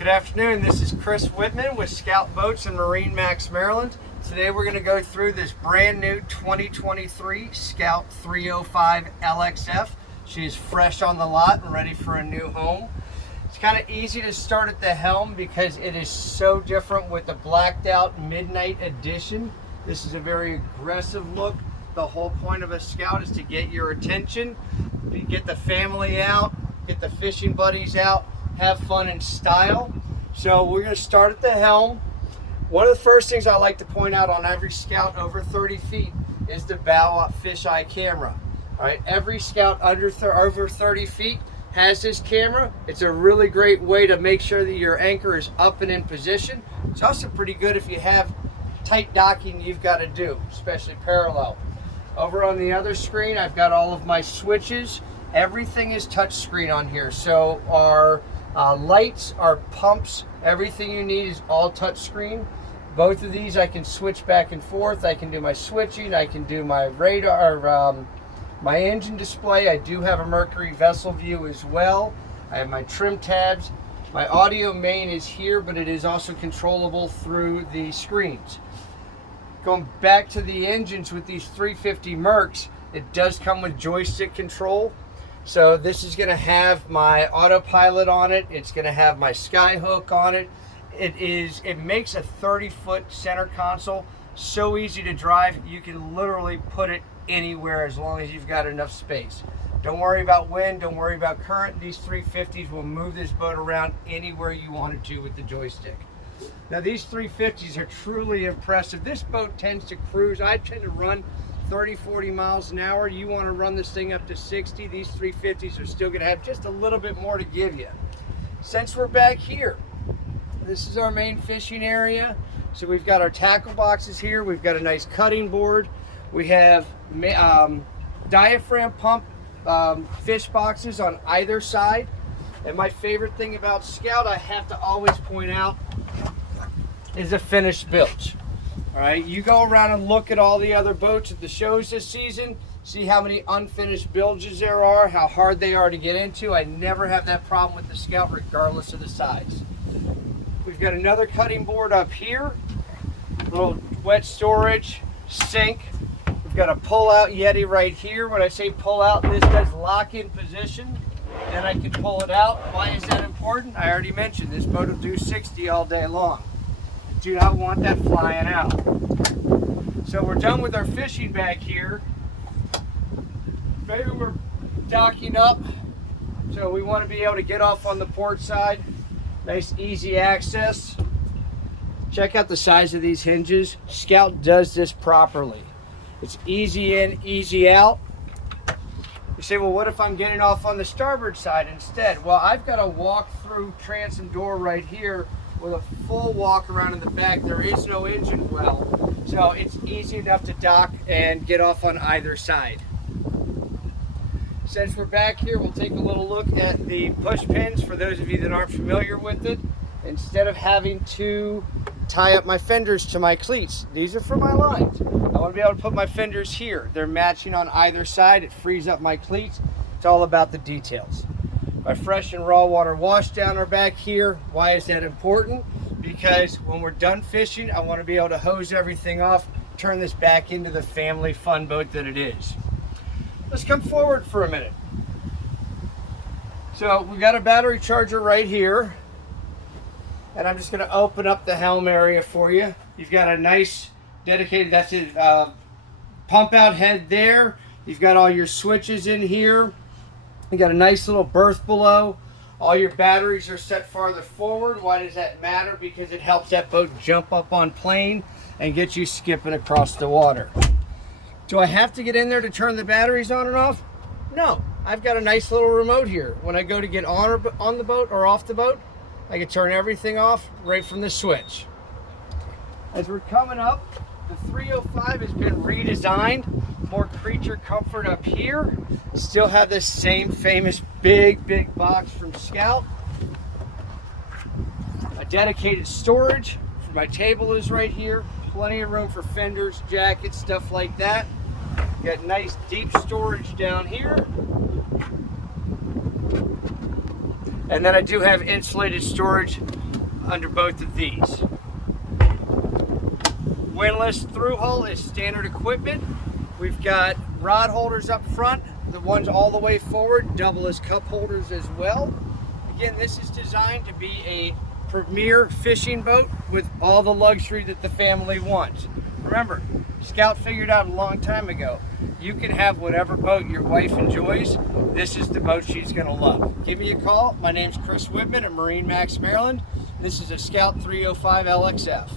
Good afternoon, this is Chris Whitman with Scout Boats in MarineMax, Maryland. Today we're going to go through this brand new 2023 Scout 305 LXF. She is fresh on the lot and ready for a new home. It's kind of easy to start at the helm because it is so different with the blacked out midnight edition. This is a very aggressive look. The whole point of a Scout is to get your attention, get the family out, get the fishing buddies out, have fun in style. So we're going to start at the helm. One of the first things I like to point out on every Scout over 30 feet is the bow fisheye camera. All right, every Scout over 30 feet has this camera. It's a really great way to make sure that your anchor is up and in position. It's also pretty good if you have tight docking you've got to do, especially parallel. Over on the other screen, I've got all of my switches. Everything is touch screen on here. So our lights, our pumps, everything you need is all touch screen. Both of these I can switch back and forth. I can do my switching, I can do my radar, my engine display. I do have a Mercury vessel view as well. I have my trim tabs. My audio main is here, but it is also controllable through the screens. Going back to the engines with these 350 Mercs, it does come with joystick control. So this is going to have my autopilot on it. It's going to have my skyhook on it. It makes a 30-foot center console so easy to drive. You can literally put it anywhere as long as you've got enough space. Don't worry about wind, don't worry about current. These 350s will move this boat around anywhere you want it to with the joystick. Now these 350s are truly impressive. This boat tends to cruise. I tend to run 30-40 miles an hour. You want to run this thing up to 60. These 350s are still going to have just a little bit more to give you. Since we're back here, this is our main fishing area. So we've got our tackle boxes here. We've got a nice cutting board. We have diaphragm pump fish boxes on either side. And my favorite thing about Scout, I have to always point out, is a finished bilge. All right, you go around and look at all the other boats at the shows this season, see how many unfinished bilges there are, how hard they are to get into. I never have that problem with the Scout regardless of the size. We've got another cutting board up here, little wet storage, sink. We've got a pull-out Yeti right here. When I say pull out, this does lock in position. Then I can pull it out. Why is that important? I already mentioned this boat will do 60 all day long. Do not want that flying out. So we're done with our fishing back here. Maybe we're docking up, so we want to be able to get off on the port side. Nice easy access. Check out the size of these hinges. Scout does this properly. It's easy in, easy out. You say, well, what if I'm getting off on the starboard side instead? Well, I've got a walk-through transom door right here with a full walk around in the back. There is no engine well, so it's easy enough to dock and get off on either side. Since we're back here, we'll take a little look at the push pins for those of you that aren't familiar with it. Instead of having to tie up my fenders to my cleats, these are for my lines. I want to be able to put my fenders here. They're matching on either side. It frees up my cleats. It's all about the details. My fresh and raw water wash down are back here. Why is that important? Because when we're done fishing, I want to be able to hose everything off, turn this back into the family fun boat that it is. Let's come forward for a minute. So we got a battery charger right here, and I'm just going to open up the helm area for you. You've got a nice dedicated, that's it, pump out head there. You've got all your switches in here. You got a nice little berth below. All your batteries are set farther forward. Why does that matter? Because it helps that boat jump up on plane and get you skipping across the water. Do I have to get in there to turn the batteries on and off? No. I've got a nice little remote here. When I go to get on the boat or off the boat, I can turn everything off right from the switch. As we're coming up, the 305 has been redesigned. More creature comfort up here. Still have this same famous big box from Scout. A dedicated storage for my table is right here. Plenty of room for fenders, jackets, stuff like that. Got nice deep storage down here. And then I do have insulated storage under both of these. Windlass through hull is standard equipment. We've got rod holders up front, the ones all the way forward double as cup holders as well. Again, this is designed to be a premier fishing boat with all the luxury that the family wants. Remember, Scout figured out a long time ago, you can have whatever boat your wife enjoys. This is the boat she's gonna love. Give me a call. My name's Chris Whitman at MarineMax Maryland. This is a Scout 305 LXF.